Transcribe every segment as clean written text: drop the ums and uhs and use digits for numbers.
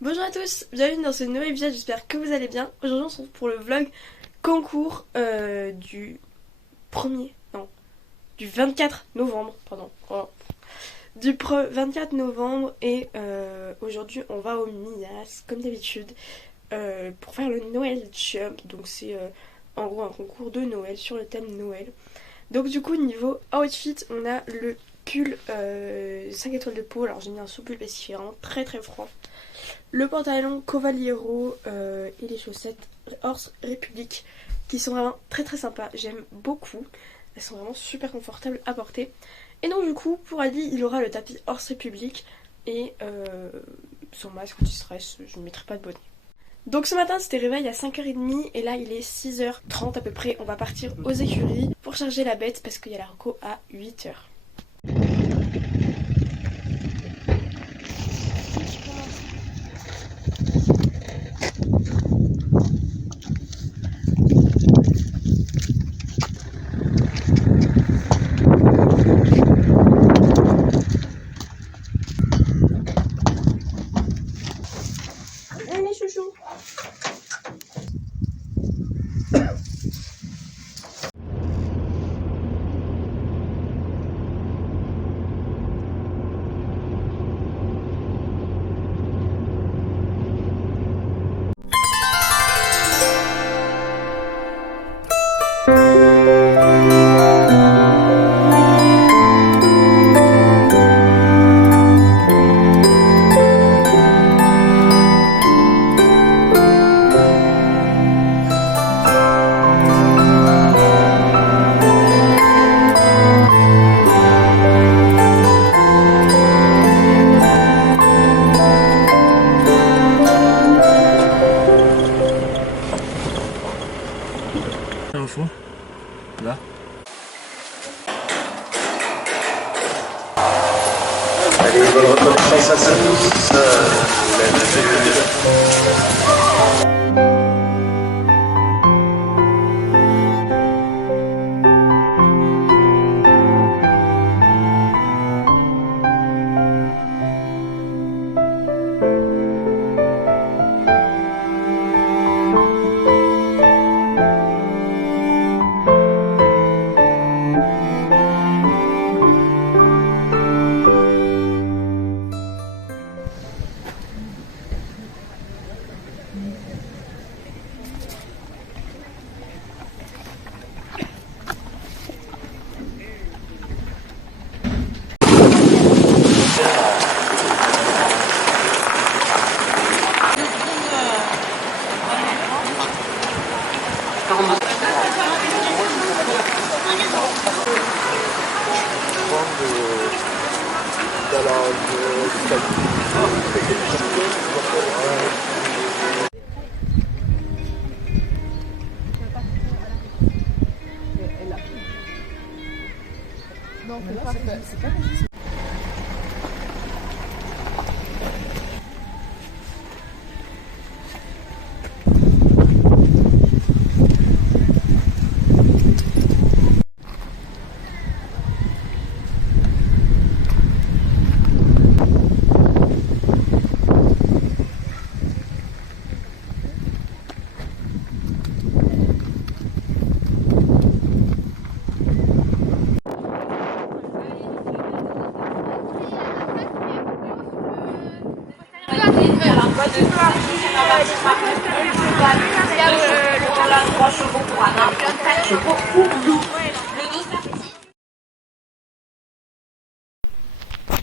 Bonjour à tous, bienvenue dans ce nouvel épisode, j'espère que vous allez bien. Aujourd'hui on se retrouve pour le vlog concours du 1er, non, du 24 novembre, pardon. Oh. 24 novembre et aujourd'hui on va au Mias comme d'habitude pour faire le Noël Jump. Donc c'est en gros un concours de Noël sur le thème Noël. Donc du coup niveau outfit on a le pull 5 étoiles de peau, alors j'ai mis un sous-pull parce qu'il fait vraiment très très froid. Le pantalon Cavaliero et les chaussettes Horse République qui sont vraiment très très sympas, j'aime beaucoup. Elles sont vraiment super confortables à porter. Et donc du coup pour Ali il aura le tapis Horse République et son masque anti-stress, je ne mettrai pas de bonnet. Donc ce matin c'était réveil à 5h30 et là il est 6h30 à peu près. On va partir aux écuries pour charger la bête parce qu'il y a la reco à 8h. Allez chouchou. Au fond, là. Allez, bonne reconnaissance à tous.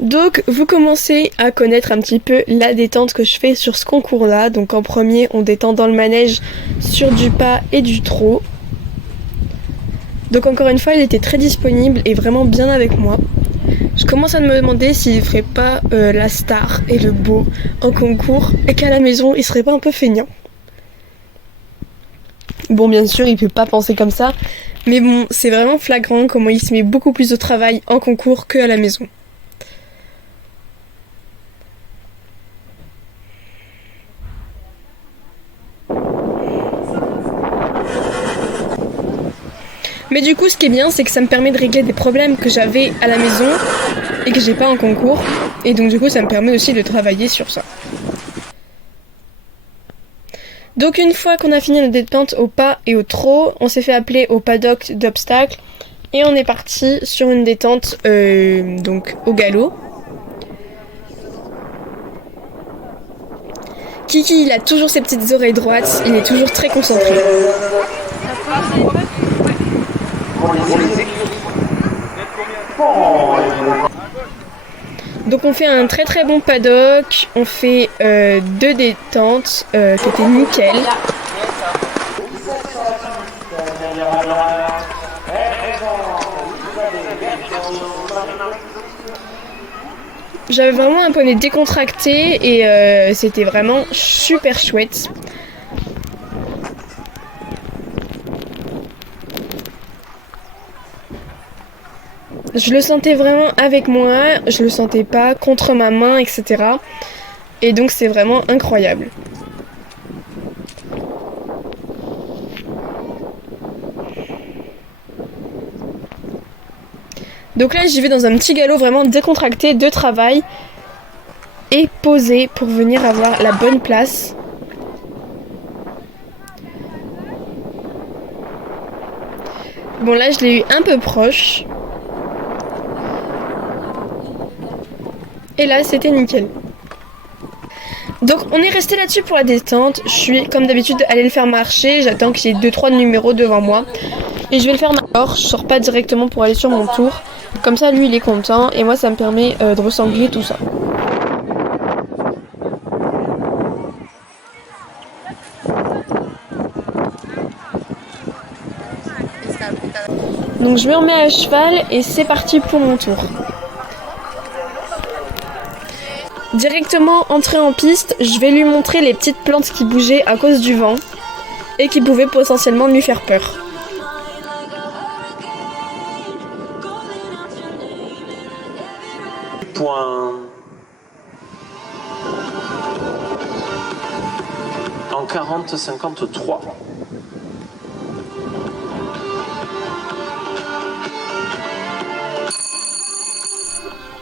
Donc vous commencez à connaître un petit peu la détente que je fais sur ce concours là. Donc en premier on détend dans le manège sur du pas et du trot. Donc encore une fois il était très disponible et vraiment bien avec moi. Je commence à me demander s'il ne ferait pas la star et le beau en concours et qu'à la maison il serait pas un peu feignant. Bon bien sûr il peut pas penser comme ça, mais bon c'est vraiment flagrant comment il se met beaucoup plus au travail en concours qu'à la maison. Mais du coup, ce qui est bien, c'est que ça me permet de régler des problèmes que j'avais à la maison et que j'ai pas en concours. Et donc du coup, ça me permet aussi de travailler sur ça. Donc une fois qu'on a fini notre détente au pas et au trot, on s'est fait appeler au paddock d'obstacles et on est parti sur une détente donc au galop. Kiki, il a toujours ses petites oreilles droites, il est toujours très concentré. Donc on fait un très très bon paddock, on fait 2 détentes qui étaient nickel. J'avais vraiment un poney décontracté et c'était vraiment super chouette. Je le sentais vraiment avec moi, je le sentais pas contre ma main, etc. Et donc c'est vraiment incroyable. Donc là j'y vais dans un petit galop vraiment décontracté de travail et posé pour venir avoir la bonne place. Bon là je l'ai eu un peu proche. Et là c'était nickel. Donc on est resté là-dessus pour la détente. Je suis comme d'habitude allée le faire marcher. J'attends qu'il y ait 2-3 numéros devant moi. Et je vais le faire alors, je sors pas directement pour aller sur mon tour. Comme ça lui il est content et moi ça me permet de ressembler tout ça. Donc je me remets à cheval et c'est parti pour mon tour. Directement entré en piste, je vais lui montrer les petites plantes qui bougeaient à cause du vent et qui pouvaient potentiellement lui faire peur. Point. En 40-53.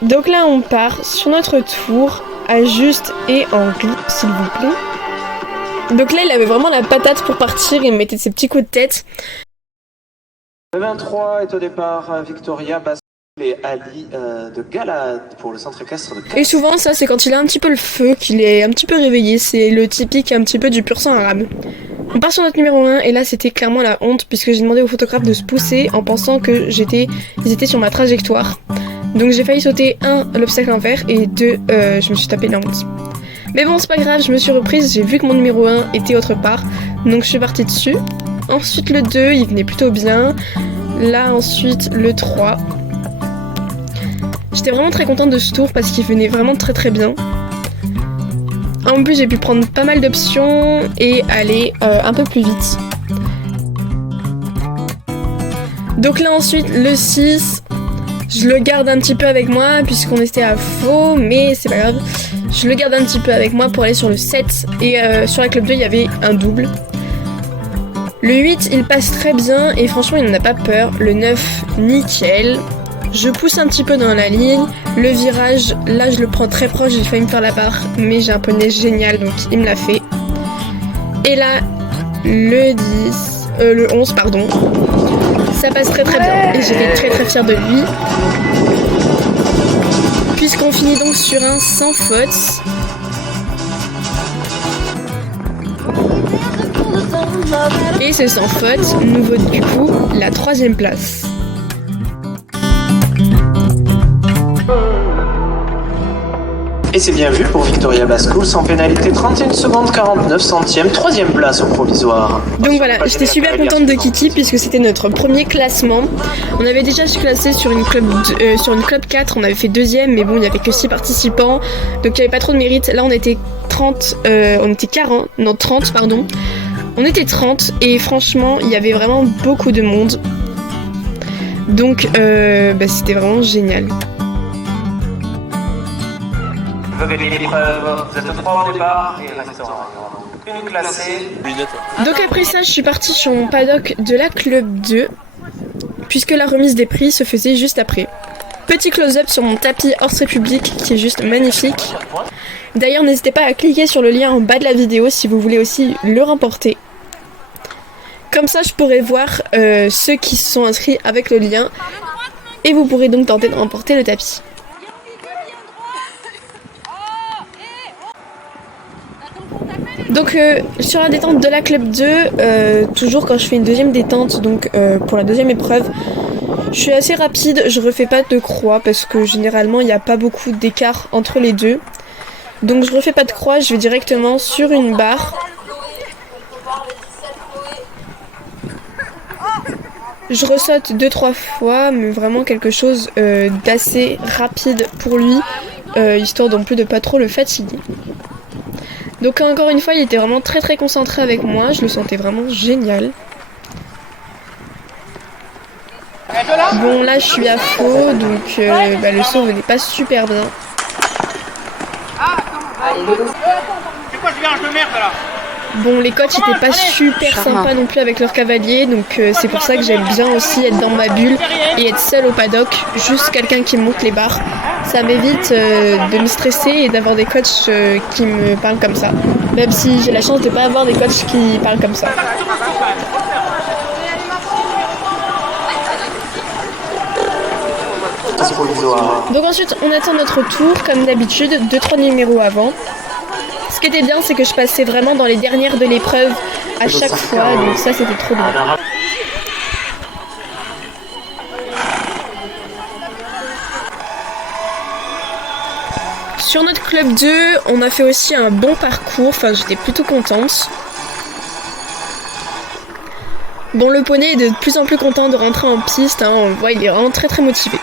Donc là on part sur notre tour, ajuste et en glisse s'il vous plaît. Donc là il avait vraiment la patate pour partir, il mettait ses petits coups de tête. Le 23 est au départ Victoria Bascoul et Ali de Galade pour le centre équestre de Galade. Et souvent ça c'est quand il a un petit peu le feu, qu'il est un petit peu réveillé, c'est le typique un petit peu du pur sang arabe. On part sur notre numéro 1 et là c'était clairement la honte puisque j'ai demandé au photographe de se pousser en pensant que ils étaient sur ma trajectoire. Donc j'ai failli sauter 1 l'obstacle envers et 2 je me suis tapé la honte. Mais bon c'est pas grave, je me suis reprise, j'ai vu que mon numéro 1 était autre part, donc je suis partie dessus. Ensuite le 2 il venait plutôt bien. Là ensuite le 3. J'étais vraiment très contente de ce tour parce qu'il venait vraiment très très bien. En plus j'ai pu prendre pas mal d'options et aller un peu plus vite. Donc là ensuite le 6, je le garde un petit peu avec moi puisqu'on était à faux, mais c'est pas grave. Je le garde un petit peu avec moi pour aller sur le 7 et sur la club 2 il y avait un double. Le 8 il passe très bien et franchement il n'en a pas peur. Le 9 nickel. Je pousse un petit peu dans la ligne. Le virage, là je le prends très proche, j'ai failli me faire la barre, mais j'ai un poney génial donc il me l'a fait. Et là, le 11 pardon, ça passe très très bien et j'étais très très fière de lui. Puisqu'on finit donc sur un sans faute. Et ce sans faute nous vaut du coup la 3e place. Et c'est bien vu pour Victoria Bascoul, sans pénalité 31 secondes 49 centièmes, 3e place au provisoire. Donc voilà, j'étais super contente de Kiki puisque c'était notre premier classement. On avait déjà se classé sur une club 4, on avait fait 2e, mais bon il n'y avait que 6 participants, donc il n'y avait pas trop de mérite. Là on était 30 pardon. On était 30 et franchement il y avait vraiment beaucoup de monde. Donc c'était vraiment génial. Vous avez l'épreuve, vous êtes 3 au départ et il restera une classée. Donc après ça, je suis partie sur mon paddock de la club 2, puisque la remise des prix se faisait juste après. Petit close-up sur mon tapis Horse République qui est juste magnifique. D'ailleurs, n'hésitez pas à cliquer sur le lien en bas de la vidéo si vous voulez aussi le remporter. Comme ça, je pourrai voir ceux qui se sont inscrits avec le lien. Et vous pourrez donc tenter de remporter le tapis. Donc sur la détente de la club 2, toujours quand je fais une deuxième détente, donc pour la deuxième épreuve, je suis assez rapide, je refais pas de croix parce que généralement il n'y a pas beaucoup d'écart entre les deux. Donc je refais pas de croix, je vais directement sur une barre. Je ressaute 2-3 fois, mais vraiment quelque chose d'assez rapide pour lui, histoire non plus de pas trop le fatiguer. Donc encore une fois, il était vraiment très concentré avec moi, je le sentais vraiment génial. Bon là je suis à faux, donc le saut venait pas super bien. C'est quoi ce virage de merde là? Bon, les coachs étaient pas super sympas non plus avec leurs cavaliers, donc c'est pour ça que j'aime bien aussi être dans ma bulle et être seule au paddock, juste quelqu'un qui me monte les barres. Ça m'évite de me stresser et d'avoir des coachs qui me parlent comme ça, même si j'ai la chance de pas avoir des coachs qui parlent comme ça. Donc ensuite, on attend notre tour, comme d'habitude, 2-3 numéros avant. Ce qui était bien, c'est que je passais vraiment dans les dernières de l'épreuve à chaque fois, donc ça c'était trop bien. Sur notre club 2, on a fait aussi un bon parcours, enfin j'étais plutôt contente. Bon, le poney est de plus en plus content de rentrer en piste, hein, on le voit, il est vraiment très motivé.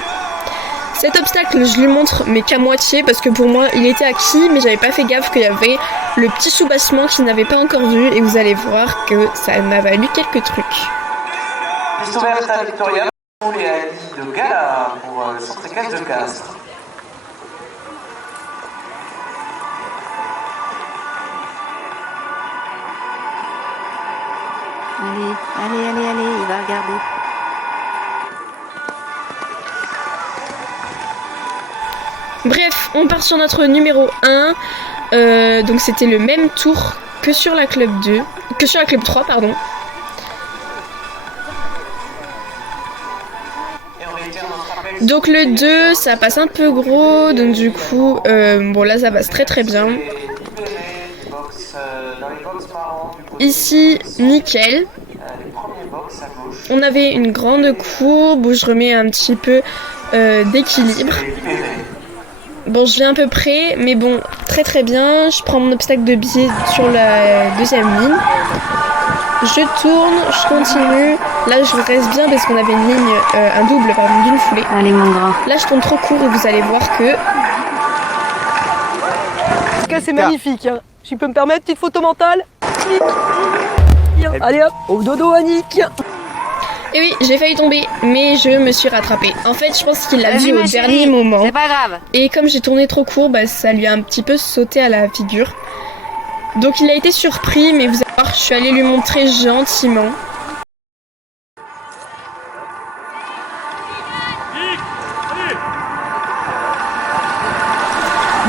Cet obstacle, je lui montre mais qu'à moitié parce que pour moi il était acquis, mais j'avais pas fait gaffe qu'il y avait le petit soubassement qu'il n'avait pas encore vu et vous allez voir que ça m'a valu quelques trucs. Piste ouverte à Victoria et à Ali de Gala pour le centre équestre de Castres. Allez, il va regarder. Bref, on part sur notre numéro 1. Donc c'était le même tour que sur la club 2, que sur la club 3, pardon. Donc le 2, ça passe un peu gros, donc du coup, bon là ça passe très bien. Ici, nickel. On avait une grande courbe où je remets un petit peu d'équilibre. Bon, je viens à peu près, mais bon, très bien. Je prends mon obstacle de biais sur la deuxième ligne. Je tourne, je continue. Là, je reste bien parce qu'on avait une ligne, un double, pardon, d'une foulée. Allez, mon grand. Là, je tourne trop court et vous allez voir que... En tout cas, c'est magnifique. Hein. Si je peux me permettre, petite photo mentale. Allez hop, au dodo, Annick. Et oui, j'ai failli tomber, mais je me suis rattrapée. En fait, je pense qu'il l'a vu au dernier moment. C'est pas grave. Et comme j'ai tourné trop court, bah, ça lui a un petit peu sauté à la figure. Donc il a été surpris, mais vous allez voir, je suis allée lui montrer gentiment.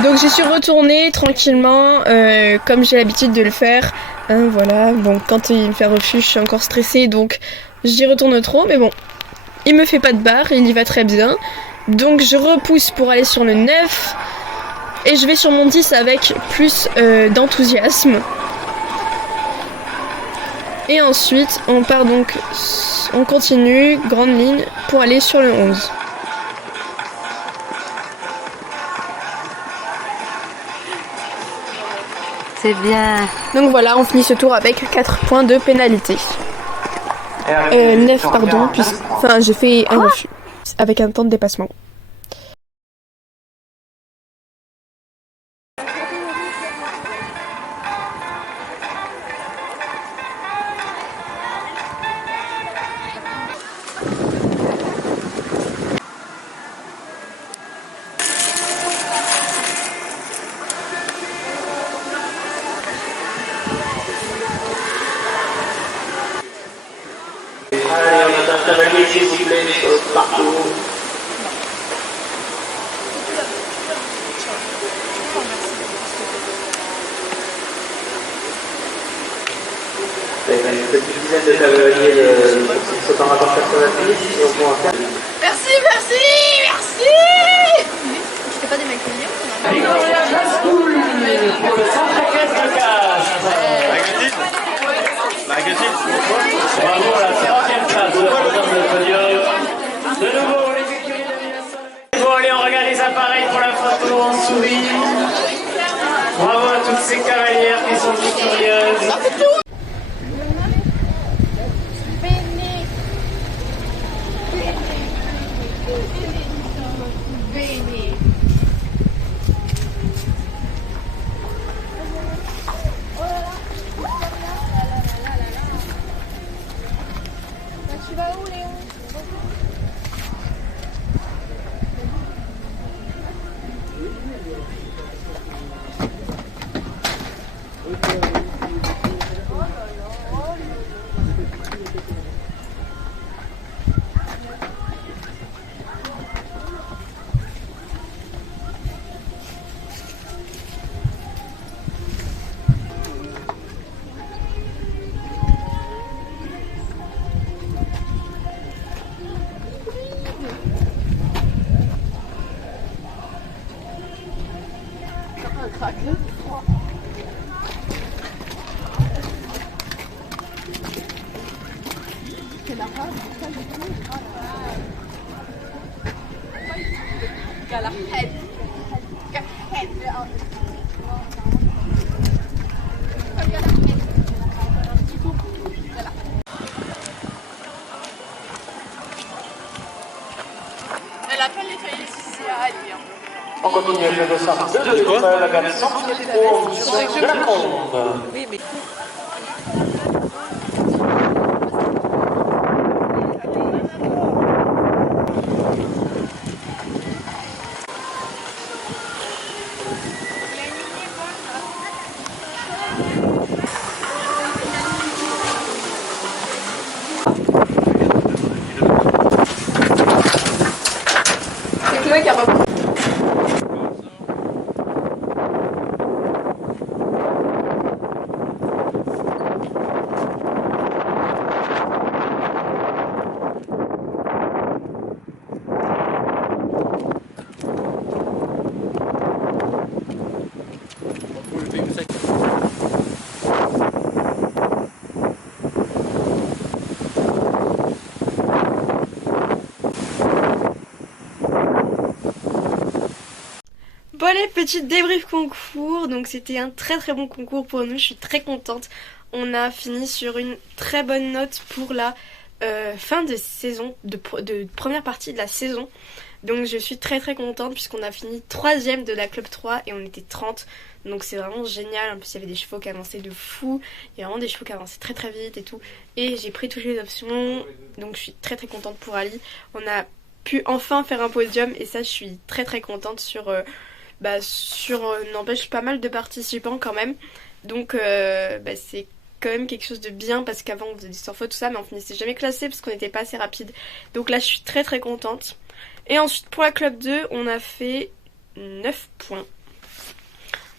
Donc j'y suis retournée tranquillement, comme j'ai l'habitude de le faire. Hein, voilà, bon, quand il me fait refus, je suis encore stressée, donc j'y retourne trop, mais bon, il me fait pas de barre, il y va très bien. Donc je repousse pour aller sur le 9, et je vais sur mon 10 avec plus d'enthousiasme. Et ensuite, on part donc, on continue, grande ligne, pour aller sur le 11. C'est bien. Donc voilà, on finit ce tour avec 4 points de pénalité. 9 pardon, enfin j'ai fait un refus avec un temps de dépassement. Allez, on attend cavalier, s'il vous plaît, les choses partout. une petite dizaine de cavaliers qui sont en rapport personnel et on peut en faire. Merci. C'était pas des mecs connus. Victoria Bascoul pour le centre équestre de Castres. Magazine. Bravo à la 40e place sur le podium. De nouveau, les écuries de Villasson. Bon, allez, on regarde les appareils pour la photo en souris. Bravo à toutes ces cavalières qui sont victorieuses. On continue avec le 202 de la gamme 100 sur de la Combe. Oui, mais... C'est le mec qui a pas... Bon allez, petit débrief concours, donc c'était un très bon concours pour nous, je suis très contente. On a fini sur une très bonne note pour la fin de saison, de première partie de la saison. Donc je suis très contente puisqu'on a fini 3ème de la Club 3 et on était 30. Donc c'est vraiment génial, en plus il y avait des chevaux qui avançaient de fou, il y a vraiment des chevaux qui avançaient très vite et tout. Et j'ai pris toutes les options, donc je suis très contente pour Ali. On a pu enfin faire un podium et ça je suis très contente sur... n'empêche pas mal de participants quand même, donc c'est quand même quelque chose de bien parce qu'avant on faisait des sans faute tout ça mais on finissait jamais classé parce qu'on n'était pas assez rapide, donc là je suis très contente. Et ensuite pour la Club 2 on a fait 9 points.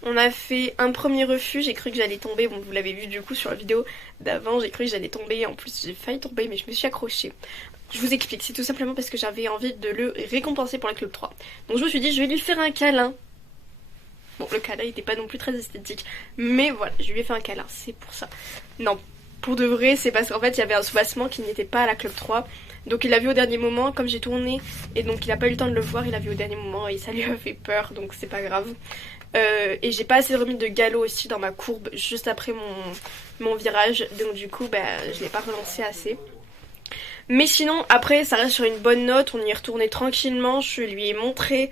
On a fait un premier refus, j'ai cru que j'allais tomber, bon vous l'avez vu du coup sur la vidéo d'avant, j'ai cru que j'allais tomber, en plus j'ai failli tomber mais je me suis accrochée. Je vous explique, c'est tout simplement parce que j'avais envie de le récompenser pour la Club 3. Donc je me suis dit je vais lui faire un câlin. Bon, le câlin n'était pas non plus très esthétique, mais voilà, je lui ai fait un câlin, c'est pour ça. Non, pour de vrai, c'est parce qu'en fait, il y avait un soubassement qui n'était pas à la Club 3. Donc il l'a vu au dernier moment, comme j'ai tourné, et donc il a pas eu le temps de le voir, il l'a vu au dernier moment, et ça lui a fait peur, donc c'est pas grave. Et j'ai pas assez remis de galop aussi dans ma courbe, juste après mon virage, donc du coup, je l'ai pas relancé assez. Mais sinon, après, ça reste sur une bonne note, on y est retourné tranquillement, je lui ai montré...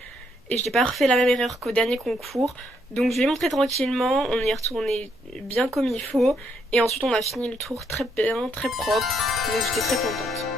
Et je n'ai pas refait la même erreur qu'au dernier concours. Donc je lui ai montré tranquillement, on y est retourné bien comme il faut. Et ensuite on a fini le tour très bien, très propre. Donc j'étais très contente.